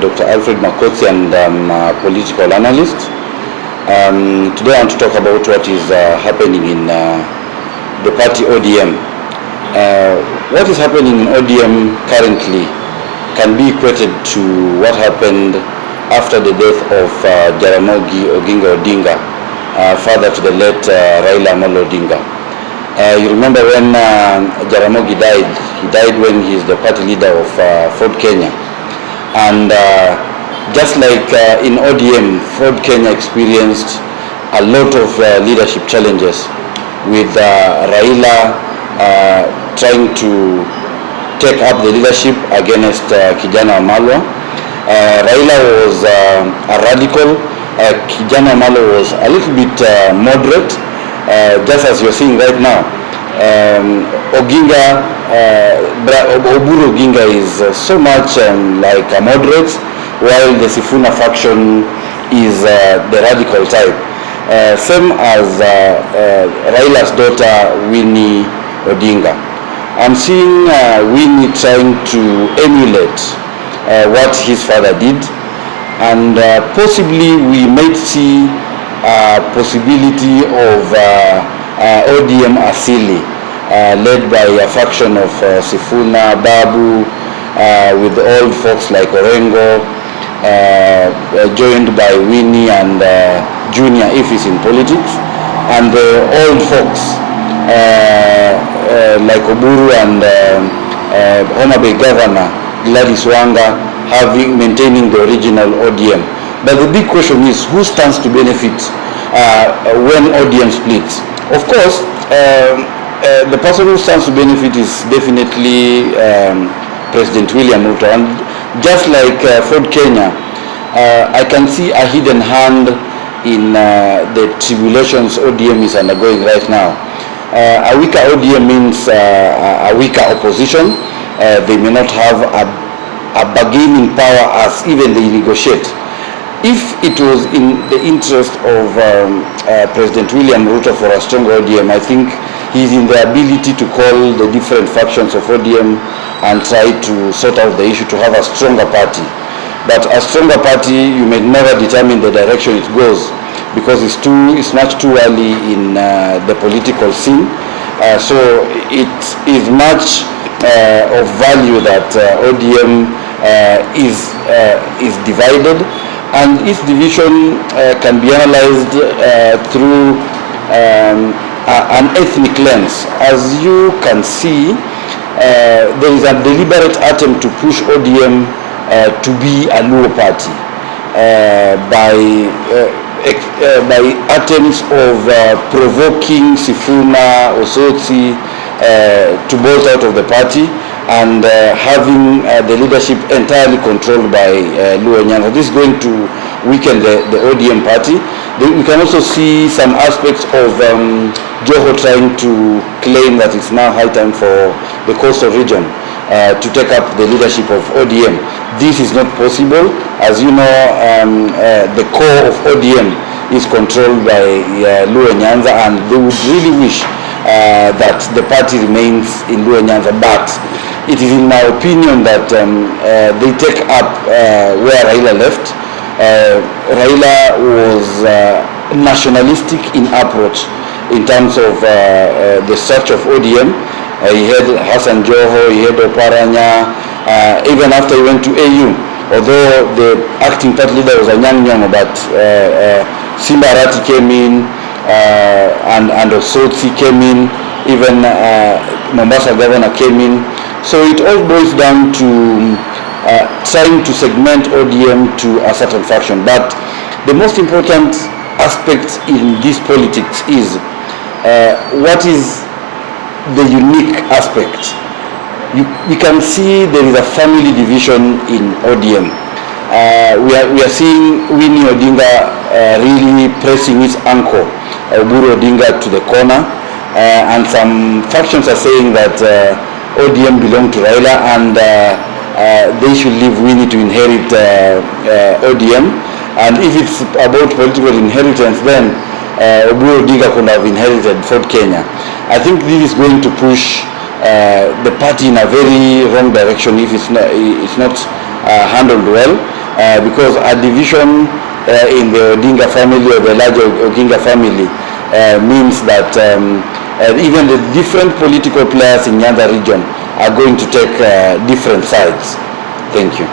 Dr. Alfred Makotsi, and I'm a political analyst. Today I want to talk about what is happening in the party ODM. What is happening in ODM currently can be equated to what happened after the death of Jaramogi Oginga Odinga, father to the late Raila Amolo Odinga. You remember when Jaramogi died, he died when he is the party leader of Ford Kenya. And just like in ODM, Ford Kenya experienced a lot of leadership challenges, with Raila trying to take up the leadership against Kijana Wamalwa. Raila was a radical, Kijana Wamalwa was a little bit moderate, just as you're seeing right now. Oburu Oginga is so much like a moderate, while the Sifuna faction is the radical type. Same as Raila's daughter Winnie Odinga. I'm seeing Winnie trying to emulate what his father did, and possibly we might see a possibility of ODM Asili, led by a faction of Sifuna, Babu, with old folks like Orengo, joined by Winnie and Junior if he's in politics, and the old folks like Oburu and Homa Bay Governor Gladys Wanga maintaining the original ODM. But the big question is, who stands to benefit when ODM splits? Of course, the person who stands to benefit is definitely President William Ruto. And just like Ford Kenya, I can see a hidden hand in the tribulations ODM is undergoing right now. A weaker ODM means a weaker opposition. They may not have a bargaining power as even they negotiate. If it was in the interest of President William Ruto for a stronger ODM, I think he's in the ability to call the different factions of ODM and try to sort out the issue to have a stronger party. But a stronger party, you may never determine the direction it goes, because it's much too early in the political scene. So it is much of value that ODM is divided, and its division can be analyzed through an ethnic lens. As you can see, there is a deliberate attempt to push ODM to be a Luo party by attempts of provoking Sifuna, Osotsi to bolt out of the party, and having the leadership entirely controlled by Luo Nyanza. This is going to weaken the ODM party. We can also see some aspects of Joho trying to claim that it's now high time for the coastal region to take up the leadership of ODM. This is not possible. As you know, the core of ODM is controlled by Luo Nyanza, and they would really wish that the party remains in Luo Nyanza. But it is in my opinion that they take up where Raila left. Raila was nationalistic in approach in terms of the structure of ODM. He had Hassan Joho, he had Oparanya, even after he went to AU. Although the acting party leader was Anyang' Nyong'o, but Simba Arati came in, and Osotsi came in, even Mombasa governor came in. So it all boils down to trying to segment ODM to a certain faction. But the most important aspect in this politics is what is the unique aspect. We can see there is a family division in ODM. We are seeing Winnie Odinga really pressing his uncle, Oburu Odinga, to the corner, and some factions are saying that ODM belong to Raila, and they should leave Winnie to inherit ODM. And if it's about political inheritance, then Oburu Odinga could have inherited Ford Kenya. I think this is going to push the party in a very wrong direction if it's not handled well, because a division in the Odinga family or the larger Oginga family means that even the different political players in Nyanza region are going to take different sides. Thank you.